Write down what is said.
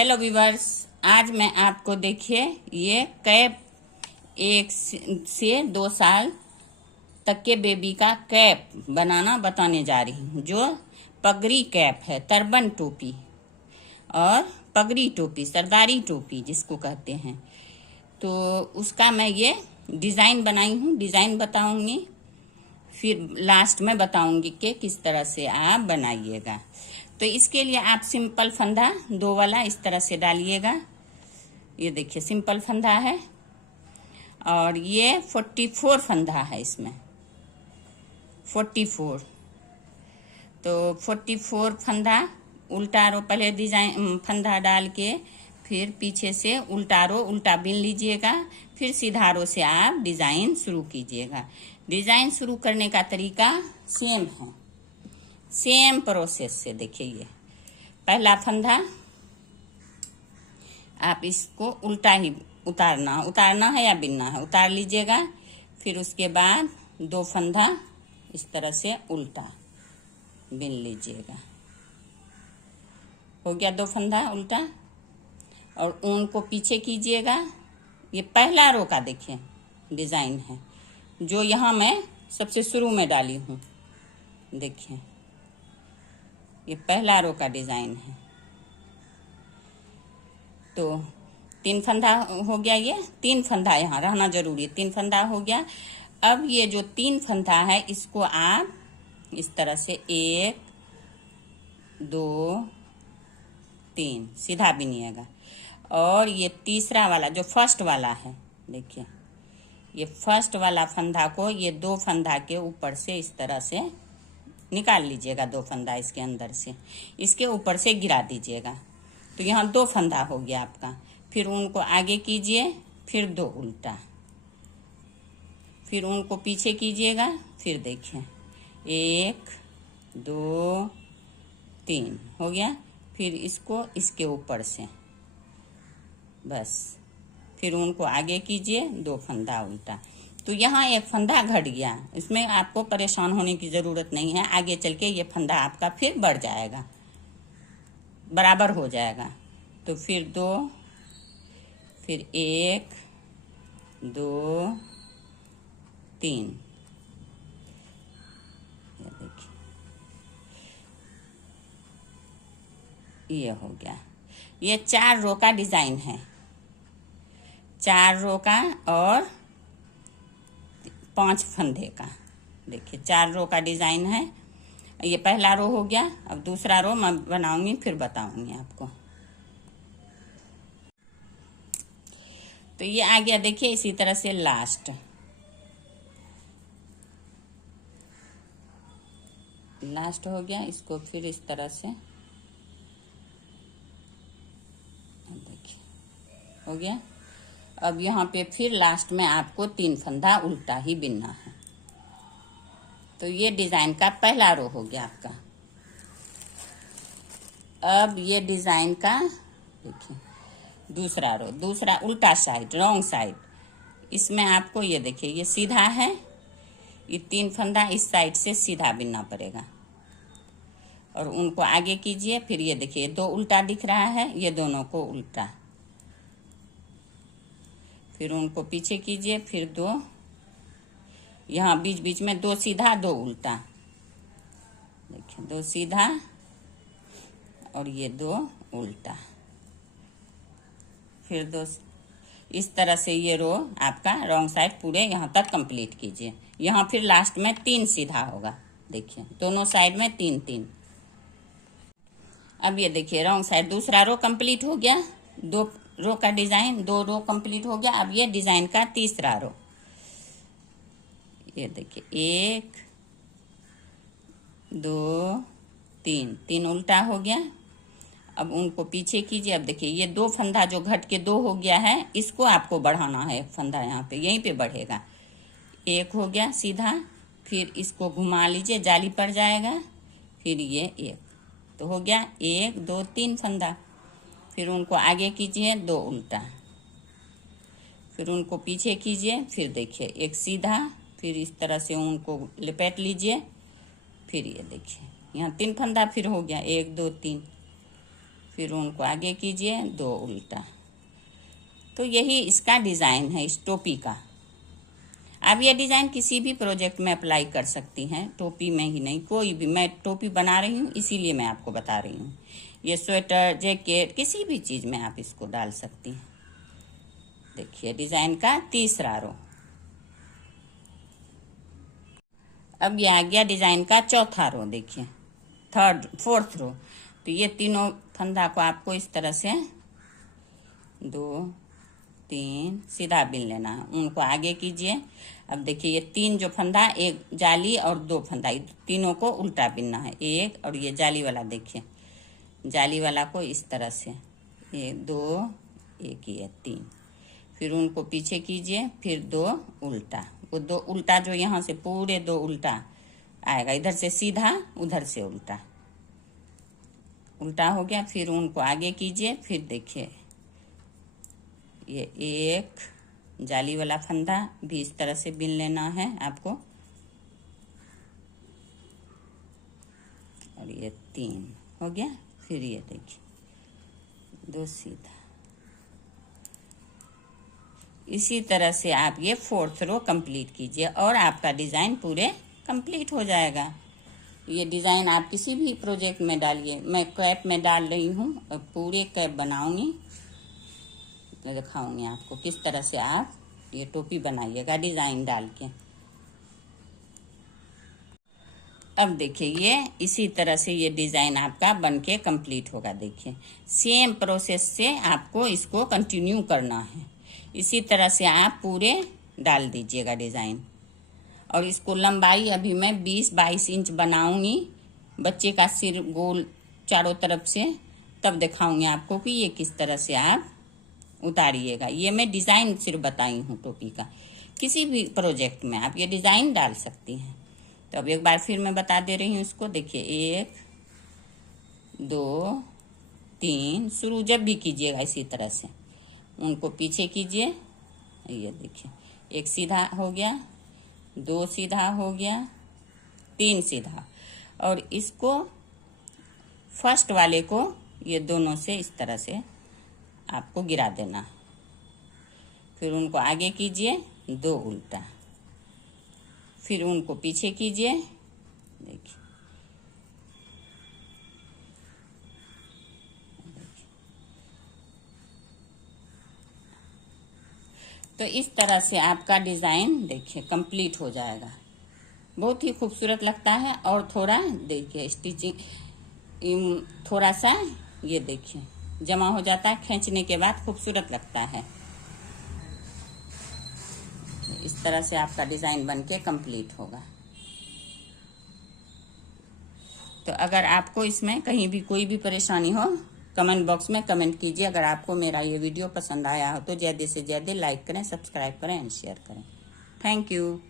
Hello viewers, आज मैं आपको देखिए ये कैप 1 से 2 साल तक के बेबी का कैप बनाना बताने जा रही हूँ। जो पगड़ी कैप है, टर्बन टोपी और पगड़ी टोपी, सरदारी टोपी जिसको कहते हैं, तो उसका मैं ये डिज़ाइन बनाई हूँ। डिज़ाइन बताऊंगी, फिर लास्ट में बताऊंगी कि किस तरह से आप बनाइएगा। तो इसके लिए आप सिंपल फंदा 2 वाला इस तरह से डालिएगा। ये देखिए सिंपल फंदा है और ये 44 फंदा है, इसमें 44। तो 44 फंदा उल्टा रो, पहले डिजाइन फंदा डाल के फिर पीछे से उल्टा रो उल्टा बिन लीजिएगा, फिर सीधा रो से आप डिजाइन शुरू कीजिएगा। डिजाइन शुरू करने का तरीका सेम है, सेम प्रोसेस से। देखिए ये पहला फंदा आप इसको उल्टा ही उतारना है या बिनना है, उतार लीजिएगा। फिर उसके बाद 2 फंदा इस तरह से उल्टा बिन लीजिएगा। हो गया 2 फंदा उल्टा, और ऊन को पीछे कीजिएगा। ये पहला रो का देखिए डिजाइन है, जो यहाँ मैं सबसे शुरू में डाली हूँ। देखिए ये पहला रो का डिजाइन है। तो 3 फंदा हो गया, ये 3 फंदा यहाँ रहना जरूरी है। 3 फंदा हो गया। अब ये जो 3 फंदा है इसको आप इस तरह से 1 2 3 सीधा बिनिएगा। और ये तीसरा वाला जो फर्स्ट वाला है, देखिए ये फर्स्ट वाला फंदा को ये 2 फंदा के ऊपर से इस तरह से निकाल लीजिएगा। 2 फंदा इसके अंदर से इसके ऊपर से गिरा दीजिएगा। तो यहाँ 2 फंदा हो गया आपका। फिर उनको आगे कीजिए, फिर 2 उल्टा, फिर उनको पीछे कीजिएगा। फिर देखिए 1 2 3 हो गया। फिर इसको इसके ऊपर से बस, फिर उनको आगे कीजिए, 2 फंदा उल्टा। तो यहाँ 1 फंदा घट गया, इसमें आपको परेशान होने की ज़रूरत नहीं है। आगे चल के ये फंदा आपका फिर बढ़ जाएगा, बराबर हो जाएगा। तो फिर 2, फिर 1 2 3, ये देखिए ये हो गया। ये 4 रो का डिज़ाइन है, 4 रो का और 5 फंदे का। देखिए 4 रो का डिज़ाइन है। ये पहला रो हो गया। अब दूसरा रो मैं बनाऊंगी, फिर बताऊंगी आपको। तो ये आ गया, देखिए इसी तरह से लास्ट हो गया। इसको फिर इस तरह से देखिए हो गया। अब यहाँ पे फिर लास्ट में आपको 3 फंदा उल्टा ही बिनना है। तो ये डिजाइन का पहला रो हो गया आपका। अब ये डिजाइन का देखिए दूसरा रो, दूसरा उल्टा साइड, रॉन्ग साइड। इसमें आपको ये देखिए ये सीधा है, ये 3 फंदा इस साइड से सीधा बिनना पड़ेगा। और उनको आगे कीजिए। फिर ये देखिए 2 उल्टा दिख रहा है, ये दोनों को उल्टा, फिर उनको पीछे कीजिए। फिर 2 यहाँ बीच बीच में 2 सीधा 2 उल्टा, देखिए 2 सीधा और ये 2 उल्टा। फिर 2 इस तरह से ये रो आपका रॉन्ग साइड पूरे यहाँ तक कंप्लीट कीजिए। यहाँ फिर लास्ट में 3 सीधा होगा। देखिए दोनों साइड में 3 3। अब ये देखिए रॉन्ग साइड दूसरा रो कंप्लीट हो गया। 2 रो का डिजाइन, 2 रो कंप्लीट हो गया। अब ये डिजाइन का तीसरा रो, ये देखिए 1 2 3, 3 उल्टा हो गया। अब उनको पीछे कीजिए। अब देखिए ये 2 फंदा जो घट के 2 हो गया है, इसको आपको बढ़ाना है। फंदा यहाँ पे यहीं पे बढ़ेगा। 1 हो गया सीधा, फिर इसको घुमा लीजिए, जाली पड़ जाएगा। फिर ये 1, तो हो गया 1 2 3 फंदा। फिर उनको आगे कीजिए, 2 उल्टा, फिर उनको पीछे कीजिए। फिर देखिए 1 सीधा, फिर इस तरह से उनको लपेट लीजिए। फिर ये देखिए यहाँ 3 फंदा फिर हो गया, 1 2 3। फिर उनको आगे कीजिए, 2 उल्टा। तो यही इसका डिज़ाइन है इस टोपी का। आप ये डिज़ाइन किसी भी प्रोजेक्ट में अप्लाई कर सकती हैं, टोपी में ही नहीं, कोई भी। मैं टोपी बना रही हूँ इसीलिए मैं आपको बता रही हूँ। ये स्वेटर, जैकेट, किसी भी चीज़ में आप इसको डाल सकती हैं। देखिए डिज़ाइन का तीसरा रो। अब ये आ गया डिज़ाइन का चौथा रो। देखिए फोर्थ रो। तो ये तीनों फंदा को आपको इस तरह से 2 3 सीधा बिन लेना है, उनको आगे कीजिए। अब देखिए ये 3 जो फंदा, एक जाली और 2 फंदा, तीनों को उल्टा बिनना है। एक और ये जाली वाला, देखिए जाली वाला को इस तरह से 1 2 1 ये 3, फिर उनको पीछे कीजिए, फिर 2 उल्टा। वो 2 उल्टा जो यहाँ से पूरे 2 उल्टा आएगा, इधर से सीधा उधर से उल्टा, उल्टा हो गया। फिर उनको आगे कीजिए, फिर देखिए ये एक जाली वाला फंदा भी इस तरह से बिन लेना है आपको, और ये 3 हो गया। फिर ये देखिए 2 सीधा। इसी तरह से आप ये फोर्थ रो कंप्लीट कीजिए और आपका डिज़ाइन पूरे कंप्लीट हो जाएगा। ये डिज़ाइन आप किसी भी प्रोजेक्ट में डालिए। मैं कैप में डाल रही हूँ, पूरे कैप बनाऊंगी, दिखाऊंगी आपको किस तरह से आप ये टोपी बनाइएगा डिज़ाइन डाल के। अब देखिए ये इसी तरह से ये डिज़ाइन आपका बनके कंप्लीट होगा। देखिए सेम प्रोसेस से आपको इसको कंटिन्यू करना है। इसी तरह से आप पूरे डाल दीजिएगा डिज़ाइन। और इसको लंबाई अभी मैं 20-22 इंच बनाऊंगी, बच्चे का सिर गोल चारों तरफ से, तब दिखाऊंगी आपको कि ये किस तरह से आप उतारिएगा। ये मैं डिज़ाइन सिर्फ बताई हूँ टोपी का। किसी भी प्रोजेक्ट में आप ये डिज़ाइन डाल सकती हैं। तो अब एक बार फिर मैं बता दे रही हूँ इसको। देखिए 1 2 3 शुरू जब भी कीजिएगा इसी तरह से, उनको पीछे कीजिए। ये देखिए 1 सीधा हो गया, 2 सीधा हो गया, 3 सीधा, और इसको फर्स्ट वाले को ये दोनों से इस तरह से आपको गिरा देना। फिर उनको आगे कीजिए, 2 उल्टा, फिर उनको पीछे कीजिए। देखिए तो इस तरह से आपका डिज़ाइन देखिए कंप्लीट हो जाएगा। बहुत ही खूबसूरत लगता है। और थोड़ा देखिए स्टिचिंग थोड़ा सा ये देखिए जमा हो जाता है, खींचने के बाद खूबसूरत लगता है। इस तरह से आपका डिज़ाइन बनके कंप्लीट होगा। तो अगर आपको इसमें कहीं भी कोई भी परेशानी हो, कमेंट बॉक्स में कमेंट कीजिए। अगर आपको मेरा ये वीडियो पसंद आया हो तो ज़्यादा से ज़्यादा लाइक करें, सब्सक्राइब करें एंड शेयर करें। Thank you.